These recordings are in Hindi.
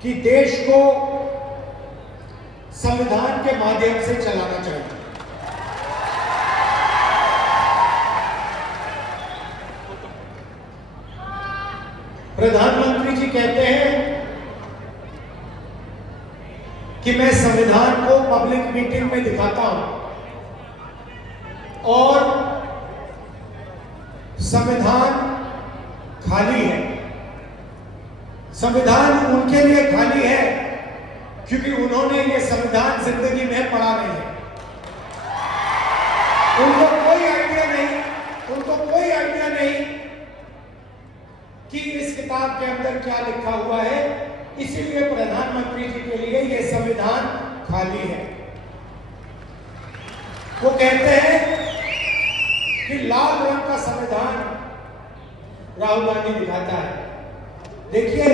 कि देश को संविधान के माध्यम से चलाना चाहिए। प्रधानमंत्री जी कहते हैं कि मैं संविधान को पब्लिक मीटिंग में दिखाता हूं और संविधान खाली है। संविधान उनके लिए खाली है क्योंकि उन्होंने ये संविधान जिंदगी में पढ़ा नहीं है। उनको कोई आइडिया नहीं कि इस किताब के अंदर क्या लिखा हुआ है। इसीलिए प्रधानमंत्री जी के लिए ये संविधान खाली है। वो कहते हैं कि लाल रंग का संविधान राहुल गांधी दिखाता है। देखिए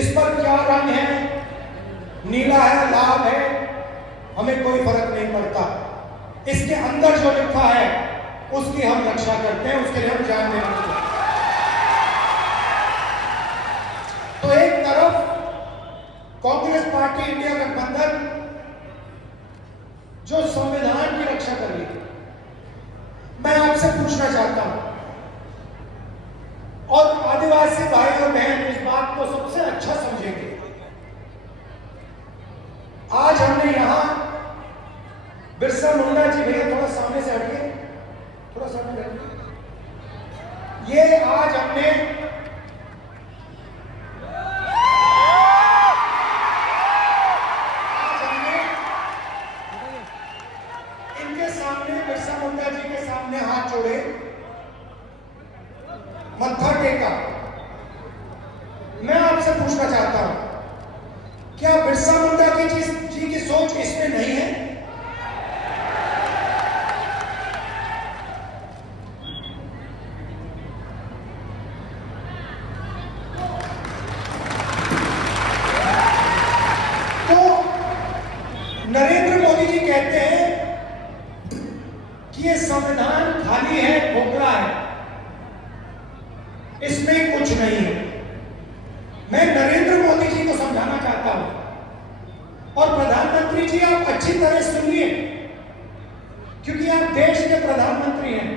इस पर क्या रंग है, नीला है, लाल है, हमें कोई फर्क नहीं पड़ता। इसके अंदर जो लिखा है उसकी हम रक्षा करते हैं, उसके लिए हम जान देना चाहते हैं। तो एक तरफ कांग्रेस पार्टी इंडिया गठबंधन जो संविधान की रक्षा कर रही है, मैं आपसे पूछना चाहता हूं और आदिवासी भाई और बहन इस बात को सबसे अच्छा समझेंगे। आज हमने यहां बिरसा मुंडा जी, भैया थोड़ा सामने से हटिए, थोड़ा सामने हटिए। ये आज हमने इनके सामने, बिरसा मुंडा जी के सामने हाथ जोड़े, मत्था टेका। मैं आपसे पूछना चाहता हूं, क्या बिरसा मुंडा जी की सोच इसमें नहीं है? तो नरेंद्र मोदी जी कहते हैं कि ये संविधान खाली है, खोखला है, इसमें कुछ नहीं है। मैं नरेंद्र मोदी जी को समझाना चाहता हूं और प्रधानमंत्री जी आप अच्छी तरह सुनिए क्योंकि आप देश के प्रधानमंत्री हैं।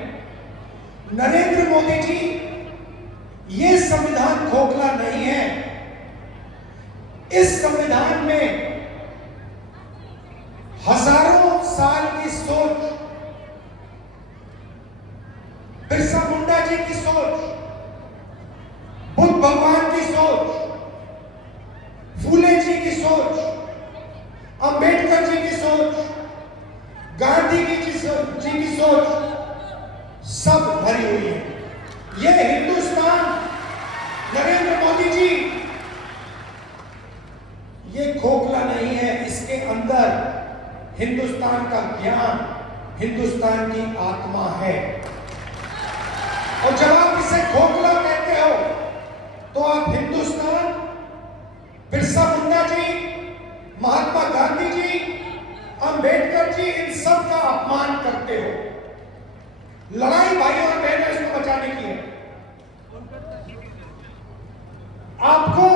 नरेंद्र मोदी जी, ये संविधान खोखला नहीं है। इस संविधान में हजारों साल की सोच, बिरसा मुंडा जी की सोच, बुद्ध भगवान की सोच, फूले जी की सोच, अंबेडकर जी की सोच, गांधी जी की सोच सब भरी हुई है। यह हिंदुस्तान, नरेंद्र मोदी जी, ये खोखला नहीं है। इसके अंदर हिंदुस्तान का ज्ञान, हिंदुस्तान की आत्मा है। और जब आप इसे खोखला कहते हो तो आप हिंदुस्तान, बिरसा मुंडा जी, महात्मा गांधी जी, अंबेडकर जी, इन सब का अपमान करते हो। लड़ाई भाइयों और बहनों इसको बचाने की है। आपको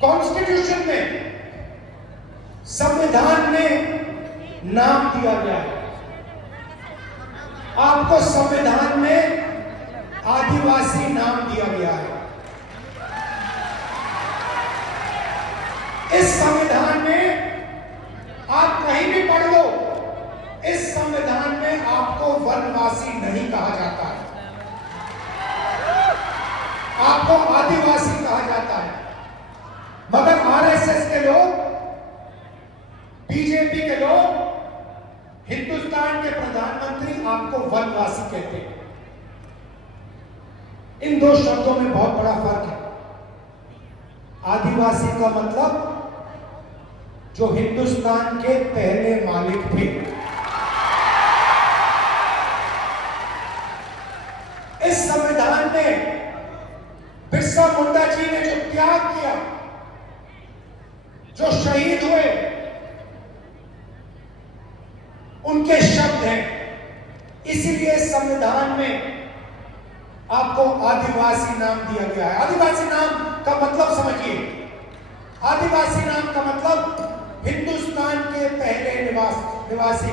कॉन्स्टिट्यूशन में, संविधान में नाम दिया गया है। आपको संविधान में आदिवासी नाम दिया गया है। इस संविधान में आप कहीं भी पढ़ लो, इस संविधान में आपको वनवासी नहीं कहा जाता है, आपको आदिवासी कहा जाता है। मगर आरएसएस के लोग, बीजेपी के लोग, हिंदुस्तान के प्रधानमंत्री आपको वनवासी कहते हैं। इन दो शब्दों में बहुत बड़ा फर्क है। आदिवासी का मतलब जो हिंदुस्तान के पहले मालिक थे। इस संविधान में बिरसा मुंडा जी ने जो त्याग किया, जो शहीद हुए, उनके शब्द हैं इसीलिए संविधान में आपको आदिवासी नाम दिया गया है। आदिवासी नाम का मतलब समझिए। आदिवासी नाम का मतलब हिंदुस्तान के पहले निवासी,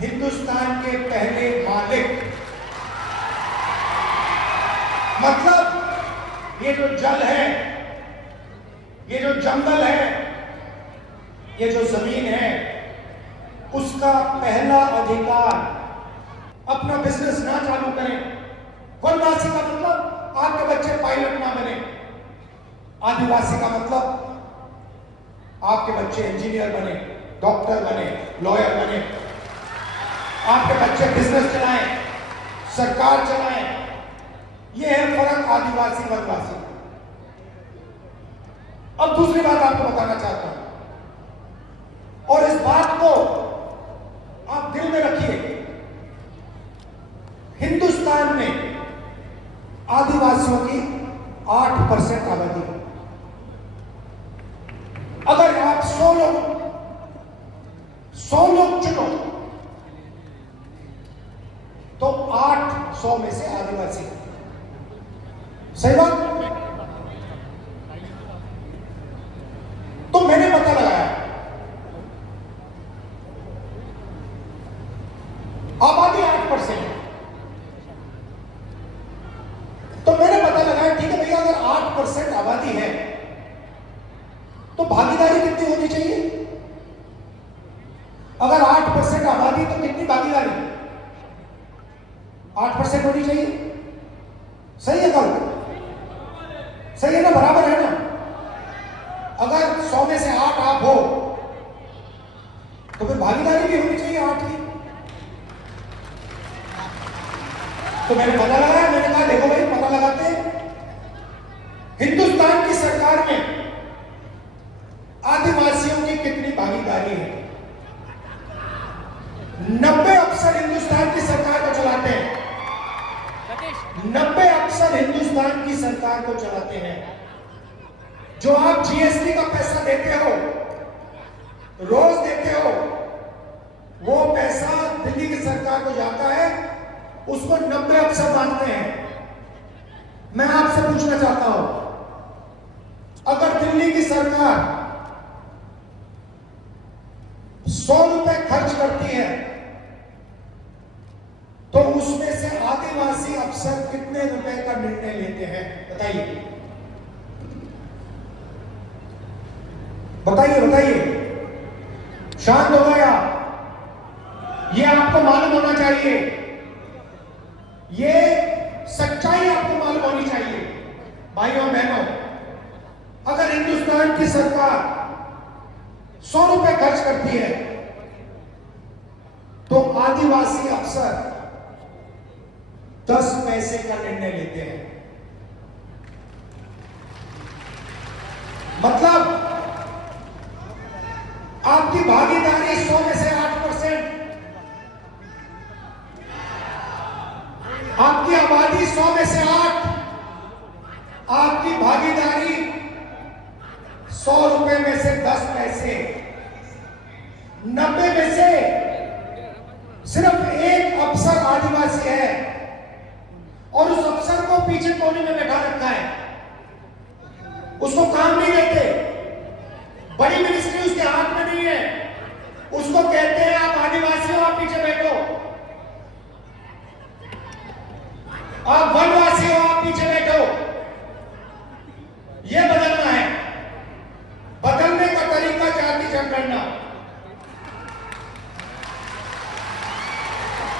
हिंदुस्तान के पहले मालिक। मतलब ये जो जल है, ये जो जंगल है, ये जो जमीन है, उसका पहला अधिकार अपना बिजनेस ना चालू करें। वनवासी का मतलब आपके बच्चे पायलट ना बने। आदिवासी का मतलब आपके बच्चे इंजीनियर बने, डॉक्टर बने, लॉयर बने, आपके बच्चे बिजनेस चलाएं, सरकार चलाएं। यह है फर्क आदिवासी वनवासी। अब दूसरी बात आपको बताना चाहता हूं और इस बात को आप दिल में रखिए। हिंदुस्तान में आदिवासियों की 8% आबादी है। अगर आप 100 लोग चुनो तो 800 में से आदिवासी। सही बात? तो मैंने पता लगाया आबादी 8%। तो मैंने पता लगाया ठीक है भैया, अगर 8% आबादी है तो भागीदारी कितनी होनी चाहिए? अगर 8% आबादी तो कितनी भागीदारी? 8% होनी चाहिए। सही है गलत? सही है ना? बराबर है ना? अगर 100 में से 8 आप हो तो फिर भागीदारी भी होनी चाहिए 8 की। तो मैंने पता लगाया, मैंने कहा देखो भाई पता लगाते हैं। हिंदुस्तान की सरकार में आदिवासियों की कितनी भागीदारी है? 90 अफसर हिंदुस्तान की सरकार को चलाते हैं। 90 अफसर हिंदुस्तान की सरकार को चलाते हैं। जो आप जीएसटी का पैसा देते हो, रोज देते हो, वो पैसा दिल्ली की सरकार को जाता है, उसको 90 अफसर बांटते हैं। मैं आपसे पूछना चाहता हूं, अगर दिल्ली की सरकार 100 रुपए खर्च करती है तो उसमें से आदिवासी अफसर कितने रुपए का निर्णय लेते हैं? बताइए बताइए बताइए। शांत हो गया? ये आपको मालूम होना चाहिए, ये सच्चाई आपको मालूम होनी चाहिए। भाइयों बहनों, अगर हिंदुस्तान की सरकार 100 रुपए खर्च करती है तो आदिवासी अफसर 10 पैसे का निर्णय लेते हैं। मतलब आपकी भागीदारी 100 में से 8%, आपकी आबादी 100 में से 8, आपकी भागीदारी 100 रुपए में से 10 पैसे, 90 में से सिर्फ एक अफसर आदिवासी है और उस अफसर को पीछे कोने में बैठा रखा है, उसको काम नहीं देते। बड़ी मिनिस्ट्री उसके हाथ में नहीं है, उसको कहते हैं आप आदिवासी हो, आप पीछे बैठो, आप वनवासी हो, आप पीछे बैठो। यह बदलना है। बदलने का तरीका जाति जनगणना,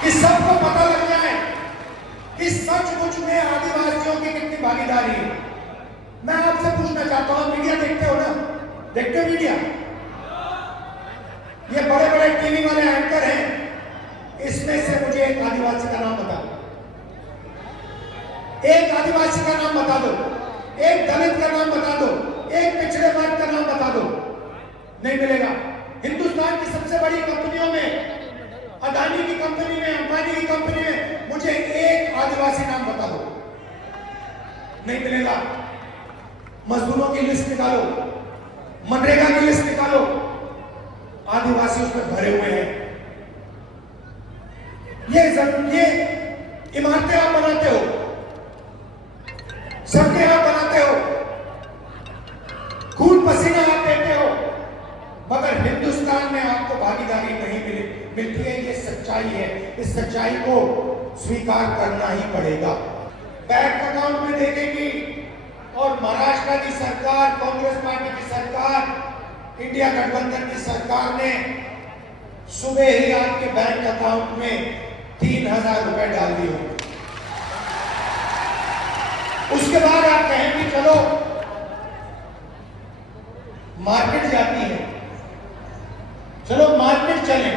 कि सबको पता लग जाए कि सचमुच में आदिवासियों की कितनी भागीदारी है। मैं आपसे पूछना चाहता हूं, मीडिया देखते हो ना? देखते हो मीडिया? ये बड़े बड़े टीवी वाले एंकर हैं, इसमें से मुझे एक आदिवासी का नाम बता दो, एक आदिवासी का नाम बता दो, एक दलित का नाम बता दो, एक पिछड़े वर्ग का नाम बता दो। नहीं मिलेगा। हिंदुस्तान की सबसे बड़ी कंपनियों में, अदानी की कंपनी में, अंबानी की कंपनी में, मुझे एक आदिवासी नाम बता दो। नहीं मिलेगा। मजदूरों की लिस्ट निकालो, मनरेगा की लिस्ट निकालो, आदिवासी उसमें भरे हुए हैं। ये इमारतें आप बनाते हो, सड़कें आप बनाते हो, खून पसीना आप देते हो, मगर हिंदुस्तान में आपको भागीदारी नहीं मिलती है। ये सच्चाई है, इस सच्चाई को स्वीकार करना ही पड़ेगा। बैंक अकाउंट में देखेगी और महाराष्ट्र की सरकार, कांग्रेस पार्टी की सरकार, इंडिया गठबंधन की सरकार ने सुबह ही आपके बैंक अकाउंट में 3,000 रुपए डाल दिए। उसके बाद आप कहेंगे चलो मार्केट जाती है, चलो मार्केट चलें।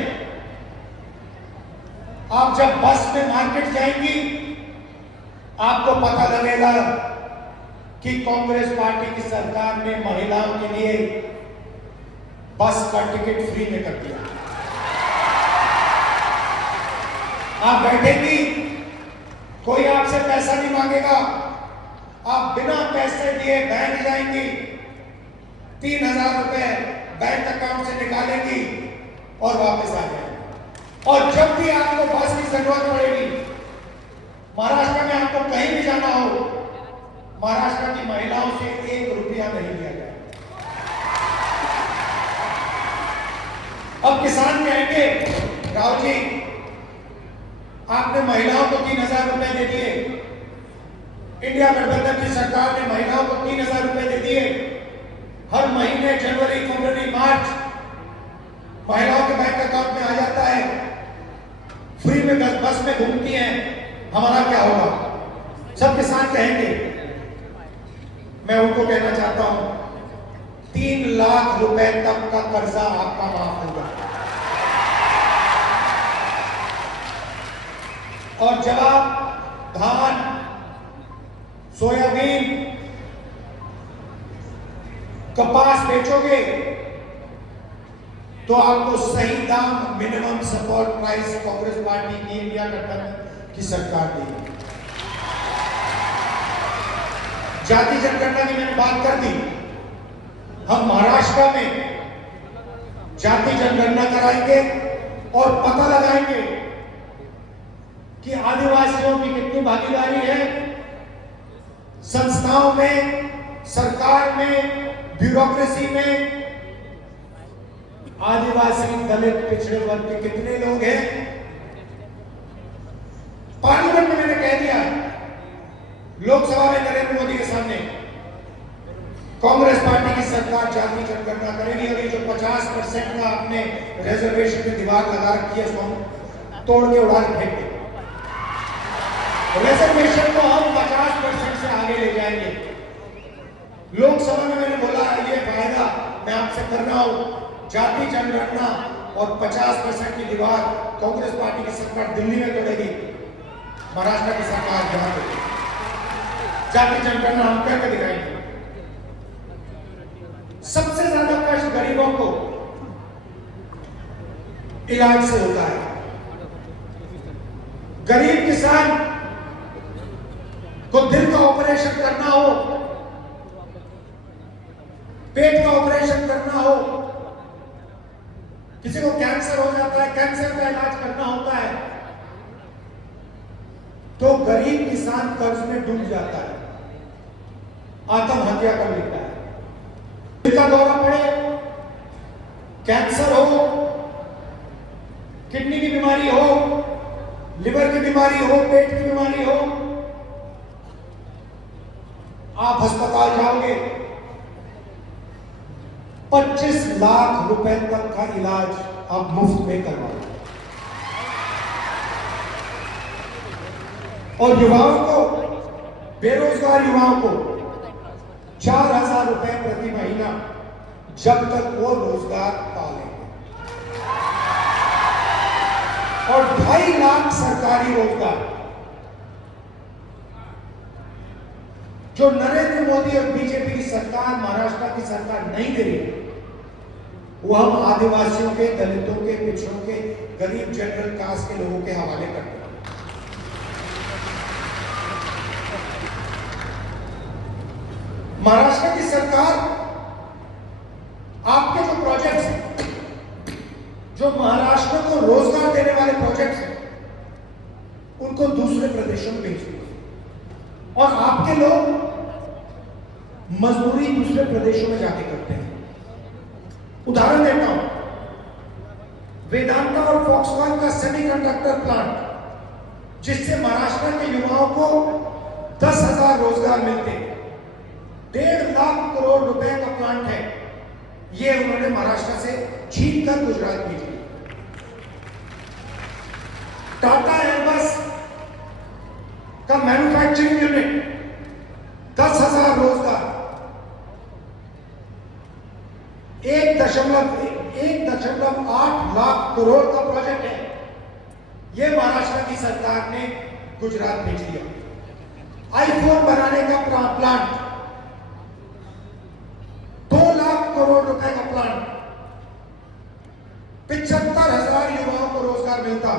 आप जब बस में मार्केट जाएंगी आपको पता लगेगा कि कांग्रेस पार्टी की सरकार ने महिलाओं के लिए बस का टिकट फ्री में कर दिया। आप बैठेंगी, कोई आपसे पैसा नहीं मांगेगा, आप बिना पैसे दिए बैंक जाएंगी, 3,000 रुपए बैंक अकाउंट से निकालेंगी और वापस आ जाएंगी। और जब भी आपको बस की जरूरत पड़ेगी, महाराष्ट्र में आपको कहीं भी जाना हो, महाराष्ट्र की महिलाओं से 1 रुपया नहीं लिया जाए। अब किसान कहेंगे राहुल जी आपने महिलाओं को 3,000 रुपए दे दिए, इंडिया गठबंधन की सरकार ने महिलाओं को 3,000 रुपए दे दिए, हर महीने जनवरी, फरवरी, मार्च महिलाओं के बैंक अकाउंट में आ जाता है, फ्री में बस में घूमती हैं, हमारा क्या होगा? सब किसान कहेंगे। मैं उनको कहना चाहता हूं 3 लाख रुपए तक का कर्जा आपका माफ होगा। और जब आप धान, सोयाबीन, कपास बेचोगे तो आपको सही दाम, minimum support price Congress party की, इंडिया गठबंधन की सरकार देगी। जाति जनगणना की मैंने बात कर दी, हम महाराष्ट्र में जाति जनगणना कराएंगे और पता लगाएंगे कि आदिवासियों की कितनी भागीदारी है संस्थाओं में, सरकार में, ब्यूरोक्रेसी में। आदिवासी, दलित, पिछड़े वर्ग के कितने लोग हैं? पार्लियामेंट में मैंने कह दिया, लोकसभा में नरेंद्र मोदी के सामने कांग्रेस पार्टी की सरकार जाति जनगणना करेगी। अभी जो 50% का आपने रिजर्वेशन में दीवार लगा रखी है उसको हम तोड़ के उड़ा के फेंक देंगे। रिजर्वेशन को हम 50% से आगे ले जाएंगे। लोकसभा में मैंने बोला ये फायदा मैं आपसे कर रहा हूं, जाति जनगणना और 50% की दीवार कांग्रेस पार्टी की सरकार दिल्ली में तोड़ेगी, महाराष्ट्र की सरकार यहां तोड़ेगी। जाति जनगणना हम करके दिखाएंगे। सबसे ज्यादा कष्ट गरीबों को इलाज से होता है। गरीब किसान को दिल का ऑपरेशन करना हो, पेट का ऑपरेशन करना हो, किसी को कैंसर हो जाता है, कैंसर का इलाज करना होता है, तो गरीब किसान कर्ज में डूब जाता है, आत्महत्या कर लेता है। दिल का दौरा पड़े, कैंसर हो, किडनी की बीमारी हो, लिवर की बीमारी हो, पेट की बीमारी हो, आप अस्पताल जाओगे, 25 लाख रुपए तक का इलाज आप मुफ्त में करवाओगे। और युवाओं को, बेरोजगार युवाओं को 4,000 रुपए प्रति महीना जब तक वो रोजगार पालेंगे, और 2.5 लाख सरकारी रोजगार जो नरेंद्र मोदी और बीजेपी की सरकार, महाराष्ट्र की सरकार नहीं दे रही, वो हम आदिवासियों के, दलितों के, पिछड़ों के, गरीब जनरल कास्ट के लोगों के हवाले करते हैं। महाराष्ट्र की सरकार आपके जो प्रोजेक्ट्स हैं, जो महाराष्ट्र को रोजगार देने वाले प्रोजेक्ट्स हैं, उनको दूसरे प्रदेशों में भेज दिया और आपके लोग मजदूरी दूसरे प्रदेशों में जाके करते हैं। उदाहरण देता हूं, वेदांता और फॉक्सकॉन का सेमीकंडक्टर प्लांट जिससे महाराष्ट्र के युवाओं को 10,000 रोजगार मिलते, 1.5 लाख करोड़ रुपए का प्लांट है, ये उन्होंने महाराष्ट्र से छीन कर गुजरात भेज दिया। टाटा एयरबस का मैन्युफैक्चरिंग यूनिट 10,000 रोजगार, 1.8 लाख करोड़ का प्रोजेक्ट है, यह महाराष्ट्र की सरकार ने गुजरात भेज दिया। आईफोन बनाने का प्लांट 2 लाख करोड़ रुपए का प्लांट, 75,000 युवाओं को रोजगार मिलता,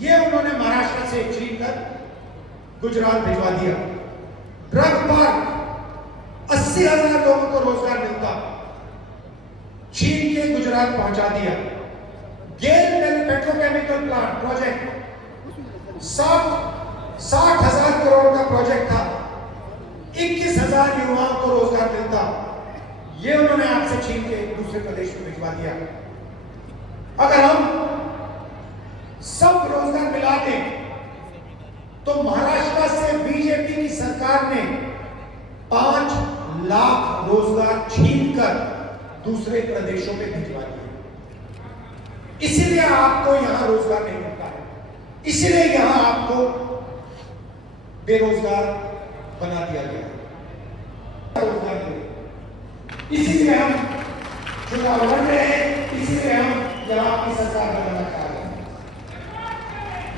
यह उन्होंने महाराष्ट्र से छीन कर गुजरात भिजवा दिया। ड्रग पार्क 80,000 लोगों को रोजगार मिलता, छीन के गुजरात पहुंचा दिया। गेल पेट्रोकेमिकल प्लांट प्रोजेक्ट 60,000 करोड़ का प्रोजेक्ट था, 21,000 युवाओं को रोजगार मिलता, यह उन्होंने आपसे छीन के दूसरे प्रदेश में भिजवा दिया। अगर हम सब रोजगार मिला दें तो महाराष्ट्र से बीजेपी की सरकार ने 5 लाख रोजगार छीनकर दूसरे प्रदेशों में भिजवा दिए। इसीलिए आपको यहां रोजगार नहीं मिलता है, इसीलिए यहां आपको बेरोजगार बना दिया गया। रोजगार नहीं, इसीलिए हम चुनाव लड़ रहे हैं, इसीलिए हम यहां आपकी सरकार बनाना चाह रहे हैं।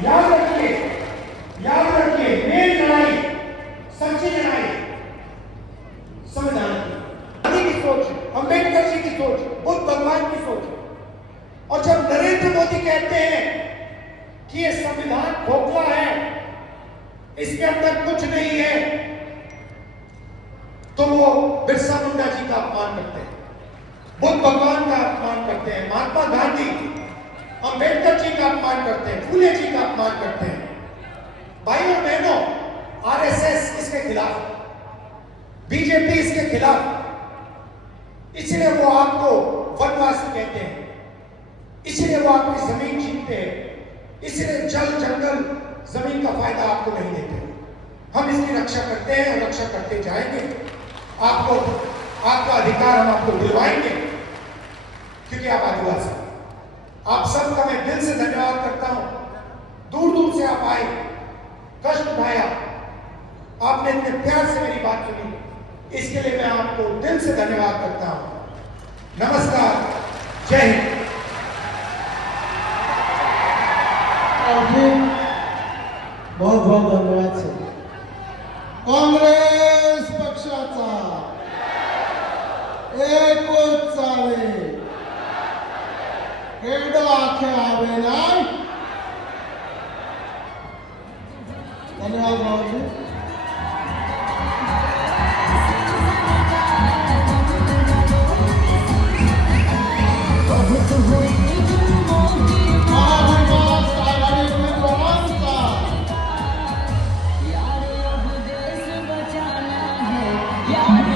याद रखिए, मेन लड़ाई, सच्ची लड़ाई संविधान की सोच, अंबेडकर जी की सोच, बुद्ध भगवान की सोच। और जब नरेंद्र मोदी कहते हैं कि ये संविधान खोखला है, इसके अंदर कुछ नहीं है, तो वो बिरसा मुंडा जी का अपमान करते हैं, बुद्ध भगवान का अपमान करते हैं, महात्मा गांधी, अंबेडकर जी का अपमान करते हैं, फूले जी का अपमान करते हैं। भाइयों और बहनों, आरएसएस इसके खिलाफ, बीजेपी इसके खिलाफ, इसलिए वो आपको वनवासी कहते हैं, इसलिए वो आपकी जमीन छीनते हैं, इसलिए जल जंगल जमीन का फायदा आपको नहीं देते। हम इसकी रक्षा करते हैं और रक्षा करते जाएंगे। आपको आपका अधिकार हम आपको दिलवाएंगे, क्योंकि आप आदिवासी। आप सबका मैं दिल से धन्यवाद करता हूं। दूर दूर से आप आए, कष्ट उठाया, आपने इतने प्यार से मेरी बात सुनी, इसके लिए मैं आपको दिल से धन्यवाद करता हूं। नमस्कार, जय हिंद। बहुत बहुत धन्यवाद सर। काँग्रेस पक्षाचा एकच चाले, खेळ आखे आवे नाही। धन्यवाद भाऊजी। Yeah.